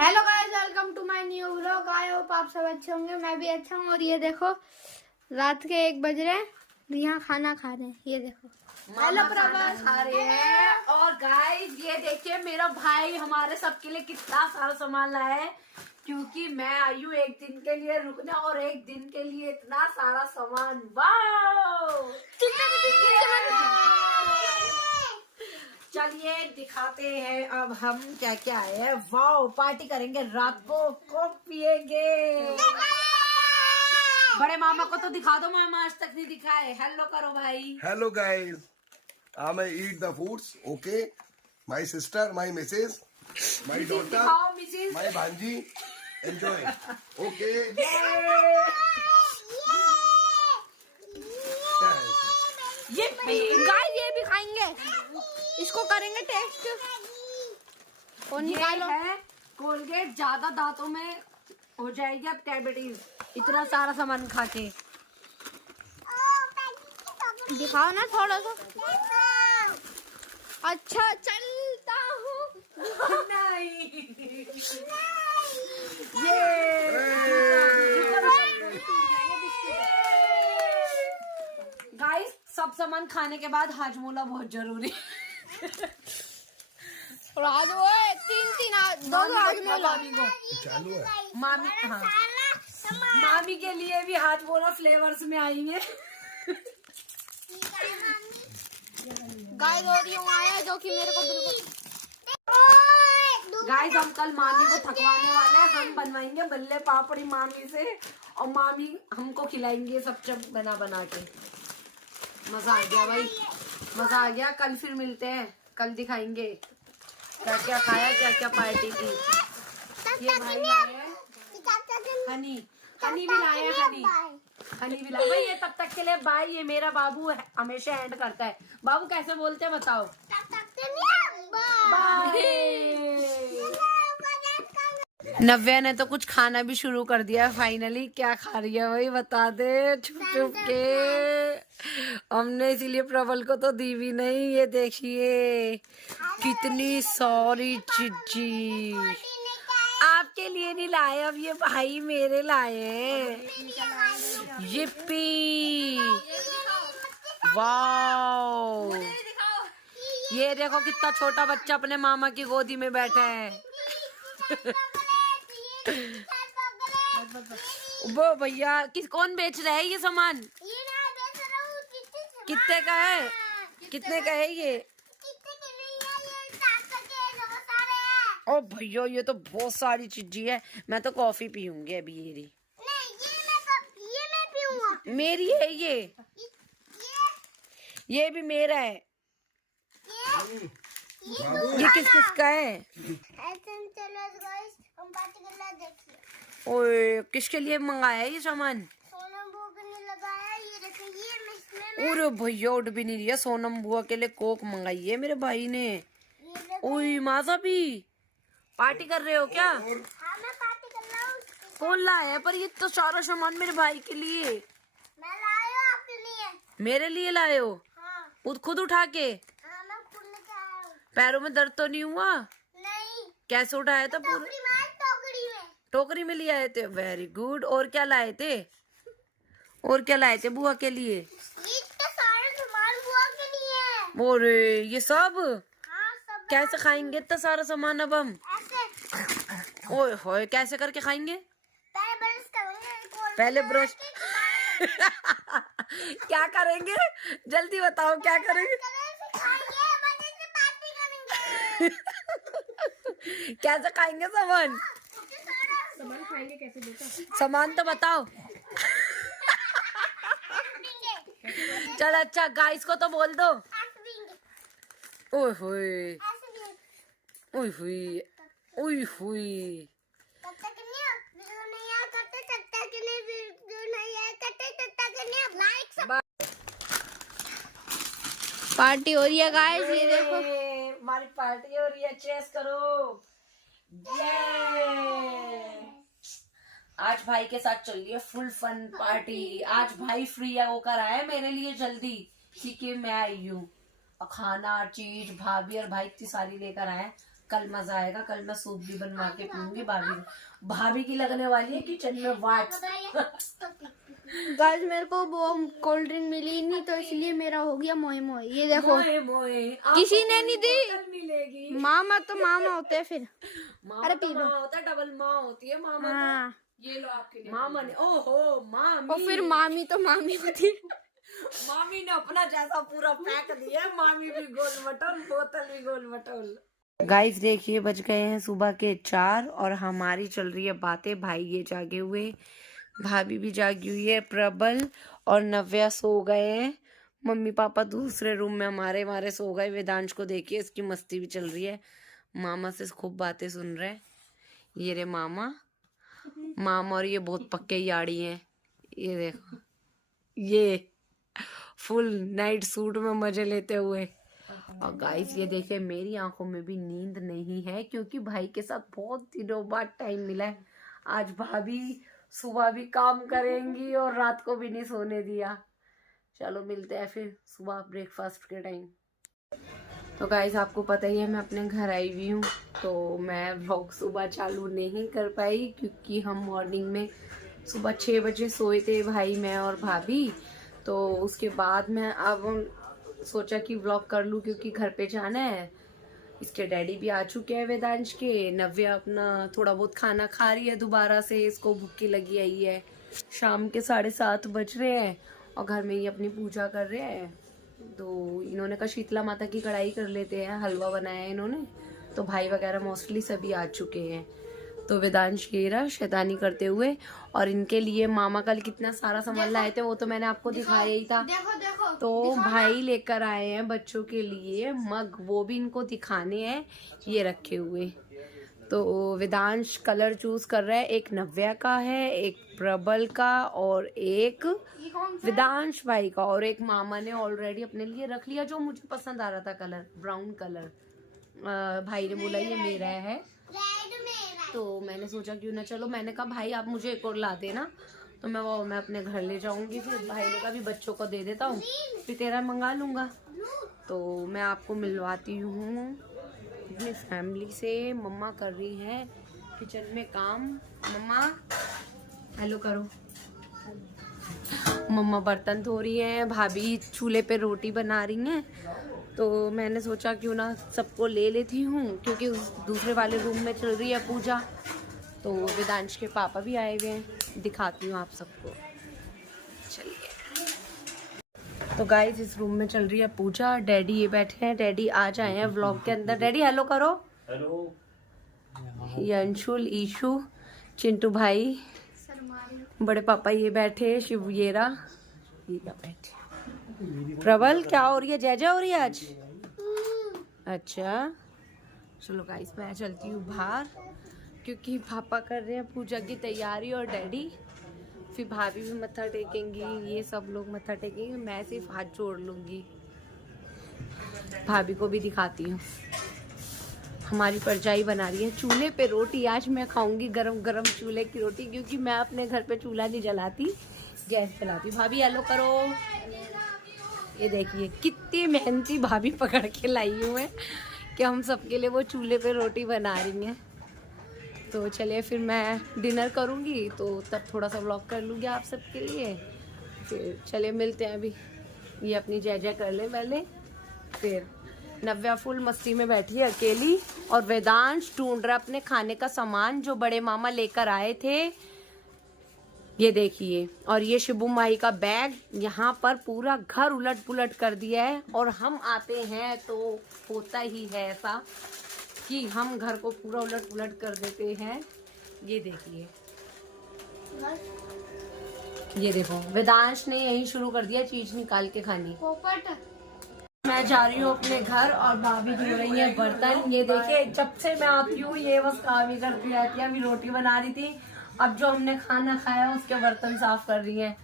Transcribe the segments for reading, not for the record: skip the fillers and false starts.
Hello guys, welcome to my new vlog. I hope आप सब अच्छे होंगे, मैं भी अच्छा हूँ। और ये देखो रात के 1 बज रहे हैं, यहाँ खाना खा रहे हैं। ये देखो हेलो प्रभास खा रहे हैं। और गाइस ये देखिए मेरा भाई हमारे सबके लिए कितना सारा सामान लाया है, क्योंकि मैं आई हूँ एक दिन के लिए रुकने और एक दिन के लिए इतना सारा सामान। वाओ! चलिए दिखाते हैं अब हम क्या क्या है। वाओ, पार्टी करेंगे रात को पिएंगे। बड़े मामा को तो दिखा दो, मामा आज तक नहीं दिखाए। हेलो करो भाई। Hello guys, I eat the foods. Okay, my sister, my missus, my daughter, दिखाओ Mrs. my bhanji, enjoy. Okay. ये गाइस ये भी खाएंगे, इसको करेंगे टेस्ट। और निकालो है कोलगेट, ज्यादा दांतों में हो जाएगी अब डायबिटीज, इतना सारा सामान खा के। दिखाओ ना थोड़ा सा। अच्छा चलता हूँ। नहीं गाइस, सब सामान खाने के बाद हाजमोला बहुत जरूरी। और आज वो 3 दो हाजमोला मामी को, चालू है। मामी, हाँ मामी के लिए भी हाजमोला फ्लेवर्स में आई है। गाइस और यूं आया जो कि मेरे को बिल्कुल। गाइस हम कल मामी को थकवाने वाले हैं। हम बनवाएंगे बल्ले पापड़ी मामी से, और मामी हमको खिलाएंगे सब चब बना बना के। मजा आ गया भाई, मजा आ गया। कल फिर मिलते हैं, कल दिखाएंगे क्या क्या खाया, क्या क्या पार्टी की। ये भाई लाए हैं हनी, हनी भी लाए हैं, हनी भी लाए भाई। ये तब तक के लिए बाय। ये मेरा बाबू है, हमेशा एंड करता है। बाबू कैसे बोलते हैं बताओ? बाय। नव्या ने तो कुछ खाना भी शुरू कर दिया फाइनली। क्या खा रही है भाई, बता दे छुप छुप के। हमने इसीलिए प्रबल को तो दी भी नहीं। ये देखिए कितनी सारी चीजी आपके लिए नहीं लाए, अब ये भाई मेरे लाए हैं। yippee! वाओ, ये देखो कितना छोटा बच्चा अपने मामा की गोदी में बैठा है। वो भैया कौन बेच रहा है ये सामान? कितने का है, कितने का है ये? ओ भैया ये तो बहुत सारी चीजें है। मैं तो कॉफी पीऊंगी अभी। ये मैं पीऊंगा। मेरी है ये भी मेरा है। ये किस किस का है? ओए किसके लिए मंगाया है ये सामान? अरे भैया उठ भी नहीं रही है। सोनम बुआ के लिए कोक मंगाई है मेरे भाई ने। ओए माजा भी पार्टी कर रहे हो क्या? हाँ, मैं पार्टी कर रहा हूँ। कौन लाया है? पर ये तो सारा सामान मेरे भाई के लिए। मैं लाया हूँ आपके लिए। मेरे लिए लाए हो? हाँ। खुद उठा के? हाँ, मैं खुद लेके आया हूँ। पैरों में दर्द तो नहीं हुआ? नहीं। कैसे उठाया था? पूरा टोकरी में ले आए थे। Very good. और क्या लाए थे? और क्या लाए थे बुआ के लिए? ये तो सारा सामान बुआ के लिए है। और ये सब हाँ, सब कैसे खाएंगे इतना सारा सामान अब हम? ऐसे ओए होए, कैसे करके खाएंगे? पहले ब्रश करेंगे। पहले ब्रश क्या करेंगे? जल्दी बताओ क्या करेंगे? कैसे खाएंगे सामान? सामान खाएंगे कैसे बेटा? सामान तो बताओ। चल अच्छा, गाइस को तो बोल दो। ओए होए, ओए हुई, ओए हुई। पार्टी हो रही है गाइस, ये देखो। हमारी पार्टी हो रही है। चेस करो। आज भाई के साथ चल रही है फुल फन पार्टी। आज भाई फ्री है, वो कर आया है मेरे लिए जल्दी, क्योंकि मैं आई हूँ। और खाना चीज भाभी और भाई इतनी सारी लेकर आए। कल मजा आएगा। कल मैं सूप भी बनवा के पीऊंगी। भाभी की लगने वाली है किचन में वाट। गाइस मेरे को वो कोल्ड ड्रिंक मिली नहीं तो इसलिए मेरा हो गया मोए मोए। ये देखो मोए मोए किसी ने नहीं दी। कल मिलेगी। मामा तो मामा होते हैं फिर। अरे पी लो। होता है डबल माँ होती है मामा। हाँ ये लो आपके लिए। मामा ने ओहो मामी। और फिर मामी तो मामी होती है। मामी ने अपना जैसा पूरा पैक दिया। मामी भी गोल मटोल, बोतल भी गोल मटोल। गाइस देखिए बज गए हैं सुबह के 4 और हमारी चल रही है बातें। भाई ये जागे हुए, भाभी भी जागी हुई है, प्रबल और नव्या सो गए हैं। मम्मी पापा दूसरे रूम में हमारे सो गए। वेदांश को देखिए इसकी मस्ती भी चल रही है। मामा से खूब बातें सुन रहे हैं। ये रे मामा और ये बहुत पक्के याड़ी हैं। ये देखो ये फुल नाइट सूट में मजे लेते हुए। और गाइस ये देखिए मेरी आंखों में भी नींद नहीं है क्योंकि भाई के साथ बहुत दिनों बाद टाइम मिला है। आज भाभी सुबह भी काम करेंगी और रात को भी नहीं सोने दिया। चलो मिलते हैं फिर सुबह ब्रेकफास्ट के टाइम। तो गाइस आपको पता ही है मैं अपने घर आई हुई हूँ तो मैं व्लॉग सुबह चालू नहीं कर पाई क्योंकि हम मॉर्निंग में सुबह 6 बजे सोए थे भाई, मैं और भाभी। तो उसके बाद मैं अब सोचा कि व्लॉग कर लूँ क्योंकि घर पे जाना है। इसके डैडी भी आ चुके हैं वेदांश के। नव्या अपना थोड़ा बहुत खाना खा रही है दोबारा से, इसको भूखी लगी आई है। शाम के 7:30 बज रहे हैं और घर में ही अपनी पूजा कर रहे हैं। तो इन्होंने कहा शीतला माता की कढ़ाई कर लेते हैं, हलवा बनाया है इन्होंने। तो भाई वगैरह मोस्टली सभी आ चुके हैं। तो वेदांश ये रहा शैतानी करते हुए। और इनके लिए मामा कल कितना सारा सामान लाए थे वो तो मैंने आपको दिखाया ही था। देखो तो भाई लेकर आए हैं बच्चों के लिए मग, वो भी इनको दिखाने हैं ये रखे हुए। तो वेदांश कलर चूज कर रहा है। एक नव्या का है, एक प्रबल का और एक वेदांश भाई का। और एक मामा ने ऑलरेडी अपने लिए रख लिया जो मुझे पसंद आ रहा था कलर, ब्राउन कलर। भाई ने बोला ये मेरा है तो मैंने सोचा क्यों ना, चलो मैंने कहा भाई आप मुझे एक और ला देना। तो मैं अपने घर ले जाऊंगी। फिर भाई ने कहा भी बच्चों को दे देता हूँ फिर तेरा मंगा लूंगा। तो मैं आपको मिलवाती हूँ अपनी फैमिली से। मम्मा कर रही है किचन में काम। मम्मा हेलो करो। मम्मा बर्तन धो रही हैं, भाभी चूल्हे पे रोटी बना रही हैं। तो मैंने सोचा क्यों ना सबको ले लेती हूँ क्योंकि उस दूसरे वाले रूम में चल रही है पूजा। तो वेदांश के पापा भी आए हुए हैं, दिखाती हूँ आप सबको। चलिए तो गाइस इस रूम में चल रही है पूजा। डैडी ये बैठे हैं, डैडी आ जाए हैं व्लॉग के अंदर। डैडी हेलो करो। हेलो। ये अंशुल, ईशु, चिंटू भाई, बड़े पापा ये बैठे, शिव येरा ये बैठे। प्रबल क्या हो रही है? जय जय हो रही है आज? अच्छा चलो गाइस मैं चलती हूँ बाहर क्योंकि पापा कर रहे हैं पूजा की तैयारी और डैडी। फिर भाभी भी मत्था टेकेंगी, ये सब लोग मत्था टेकेंगे, मैं सिर्फ हाथ जोड़ लूंगी। भाभी को भी दिखाती हूँ। हमारी परजाई बना रही है चूल्हे पे रोटी। आज मैं खाऊंगी गरम गरम चूल्हे की रोटी क्योंकि मैं अपने घर पे चूल्हा नहीं जलाती, गैस जलाती। भाभी हेलो करो। ये देखिए कितनी मेहनती भाभी पकड़ के लाई हूँ मैं कि हम सबके लिए वो चूल्हे पे रोटी बना रही हैं। तो चलिए फिर मैं डिनर करूँगी तो तब थोड़ा सा व्लॉग कर लूँगी आप सबके लिए। फिर चलिए मिलते हैं। अभी ये अपनी जय जय कर ले पहले। फिर नव्या फुल मस्ती में बैठी है अकेली और वेदांश ढूंढ रहा अपने खाने का सामान जो बड़े मामा लेकर आए थे। ये देखिए। और ये शिबू माई का बैग यहाँ पर पूरा घर उलट पुलट कर दिया है। और हम आते हैं तो होता ही है ऐसा कि हम घर को पूरा उलट पुलट कर देते हैं। ये देखिए, ये देखो वेदांश ने यही शुरू कर दिया चीज निकाल के खानी। मैं जा रही हूँ अपने घर और भाभी धो रही है बर्तन। ये देखिए जब से मैं आती हूँ ये बस काम ही करती रहती है। अभी रोटी बना रही थी, अब जो हमने खाना खाया उसके बर्तन साफ कर रही है।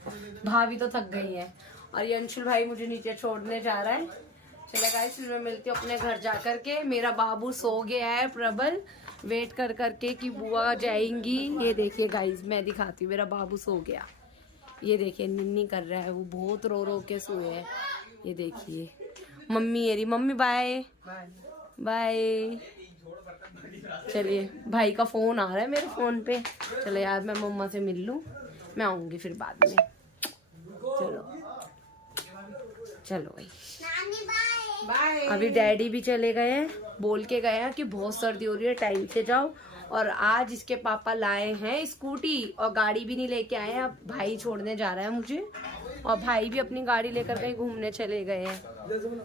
भाभी तो थक गई है। और ये अंशुल भाई मुझे नीचे छोड़ने जा रहा है। चलो गाइस फिर मैं मिलती हूँ अपने घर जा करके। मेरा बाबू सो गया है, प्रबल वेट कर करके कि बुआ जाएंगी। ये देखिए गाइस मैं दिखाती हूँ, मेरा बाबू सो गया। ये देखिए निन्नी कर रहा है, वो बहुत रो रो के सोए है। ये देखिए मम्मी, ये रही मम्मी। Bye bye. चलिए भाई का फोन आ रहा है मेरे फोन पे। चलो यार मैं मम्मा से मिल लूं, मैं आऊंगी फिर बाद में। चलो भाई बाय। अभी डैडी भी चले गए हैं, बोल के गए हैं कि बहुत सर्दी हो रही है, टाइम से जाओ। और आज इसके पापा लाए हैं स्कूटी और गाड़ी भी नहीं लेके आए हैं। अब भाई छोड़ने जा रहा है मुझे, और भाई भी अपनी गाड़ी लेकर कहीं घूमने चले गए हैं।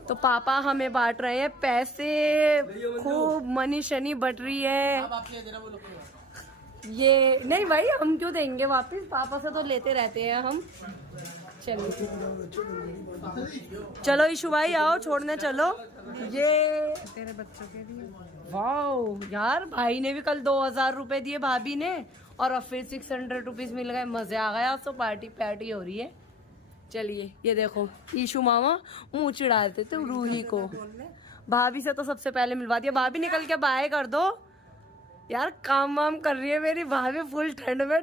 तो पापा हमें बांट रहे हैं पैसे, खूब मनी शनी बट रही है। ये नहीं भाई, हम क्यों देंगे वापस, पापा से तो लेते रहते हैं हम। चलो ईशु भाई आओ, छोड़ने चलो। ये तेरे बच्चों के लिए। वाह यार, भाई ने भी कल 2000 रुपए दिए भाभी ने, और अब फिर 600 रुपीज मिल गए। मजे आ गया, आज तो पार्टी पैटी हो रही है। चलिए ये देखो ईशु मामा मुंह चिढ़ा देते रूही को। भाभी से तो सबसे पहले मिलवा दिया। भाभी निकल के बाय कर दो यार, काम वाम कर रही है मेरी भाभी फुल ठंड में।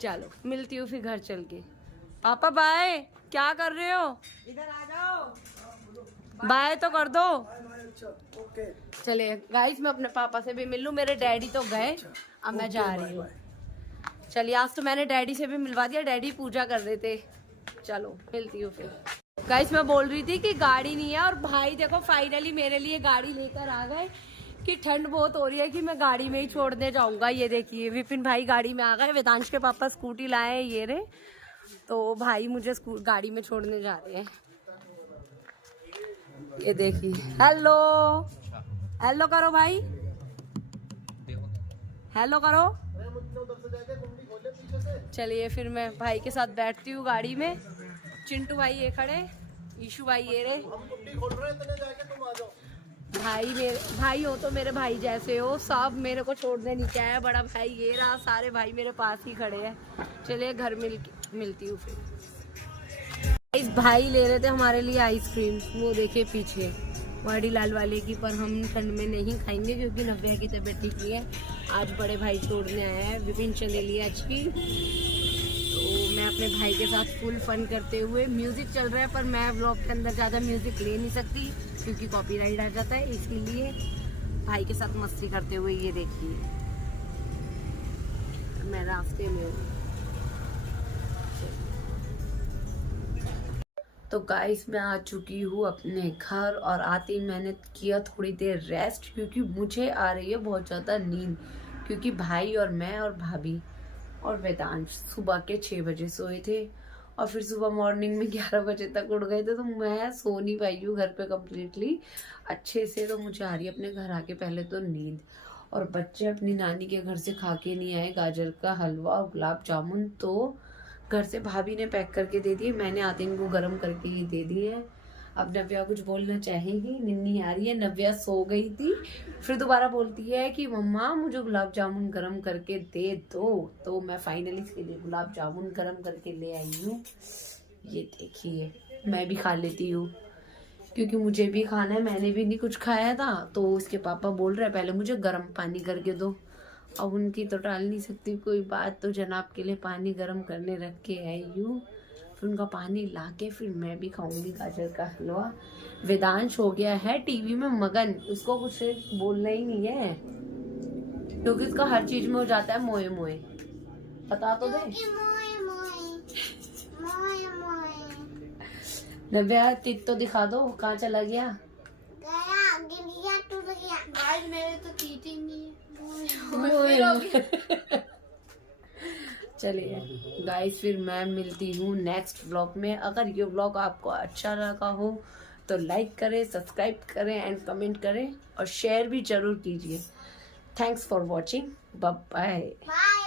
चलो मिलती हूँ फिर घर चल के। पापा बाय, क्या कर रहे हो, इधर आ जाओ, बाय तो कर दो। चलिए गाइस मैं अपने पापा से भी मिल लूं, मेरे डैडी तो गए, अब मैं जा रही हूँ। चलिए आज तो मैंने डैडी से भी मिलवा दिया, डैडी पूजा कर रहे थे। चलो मिलती हूँ फिर। गाइस मैं बोल रही थी कि गाड़ी नहीं है, और भाई देखो फाइनली मेरे लिए गाड़ी लेकर आ गए कि ठंड बहुत हो रही है कि मैं गाड़ी में ही छोड़ने जाऊंगा। ये देखिए विपिन भाई गाड़ी में आ गए, वेदांश के पापा स्कूटी लाए हैं ये रे, तो भाई मुझे गाड़ी में छोड़ने जा रहे हैं। ये देखिए, हेलो हेलो करो भाई, हेलो करो। चलिए फिर मैं भाई के साथ बैठती हूँ गाड़ी में। चिंटू भाई ये खड़े, ईशु भाई ये रे। भाई मेरे भाई हो तो मेरे भाई जैसे हो, सब मेरे को छोड़ने नहीं आया। बड़ा भाई ये रहा, सारे भाई मेरे पास ही खड़े हैं। चलिए घर मिलती हूँ फिर। इस भाई ले रहे थे हमारे लिए आइसक्रीम, वो देखिए पीछे वाड़ी लाल वाले की, पर हम ठंड में नहीं खाएंगे क्योंकि नव्या की तबीयत ठीक नहीं है। आज बड़े भाई छोड़ने आए हैं विपिन चंदेलिया की, तो मैं अपने भाई के साथ फुल फन करते हुए, म्यूजिक चल रहा है पर मैं व्लॉग के अंदर ज़्यादा म्यूजिक ले नहीं सकती क्योंकि कॉपीराइट आ जाता है, इसलिए भाई के साथ मस्ती करते हुए ये देखिए मैं रास्ते में हूँ। तो गाइस मैं आ चुकी हूँ अपने घर, और आते ही मैंने किया थोड़ी देर रेस्ट क्योंकि मुझे आ रही है बहुत ज़्यादा नींद, क्योंकि भाई और मैं और भाभी और वेदांश सुबह के 6 बजे सोए थे और फिर सुबह मॉर्निंग में 11 बजे तक उठ गए थे, तो मैं सो नहीं पाई हूँ घर पे कम्प्लीटली अच्छे से। तो मुझे आ रही है अपने घर आके पहले तो नींद, और बच्चे अपनी नानी के घर से खा के नहीं आए गाजर का हलवा और गुलाब जामुन, तो घर से भाभी ने पैक करके दे दिए, मैंने आते इनको गर्म करके ही दे दिए हैं। अब नव्या कुछ बोलना चाहेगी, निन्नी आ रही है, नव्या सो गई थी, फिर दोबारा बोलती है कि मम्मा मुझे गुलाब जामुन गरम करके दे दो, तो मैं फाइनली इसके लिए गुलाब जामुन गरम करके ले आई हूँ। ये देखिए मैं भी खा लेती हूँ क्योंकि मुझे भी खाना है, मैंने भी नहीं कुछ खाया था, तो उसके पापा बोल रहे पहले मुझे गर्म पानी करके दो। अब उनकी तो टाल नहीं सकती कोई बात, तो जनाब के लिए पानी गर्म करने रख के आई हूँ, फिर उनका पानी लाके फिर मैं भी खाऊंगी गाजर का हलवा। वेदांश हो गया है टीवी में मगन, उसको कुछ बोलना ही नहीं है क्योंकि उसका हर चीज में हो जाता है मोए मोए। बता तो दे नव्या, तित तो दिखा दो कहाँ चला गया। मेरे तो तीत ही नहीं है। चलिए गाइस फिर मैं मिलती हूँ नेक्स्ट व्लॉग में। अगर ये व्लॉग आपको अच्छा लगा हो तो लाइक करें, सब्सक्राइब करें एंड कमेंट करें और शेयर भी जरूर कीजिए। Thanks for watching, bye bye.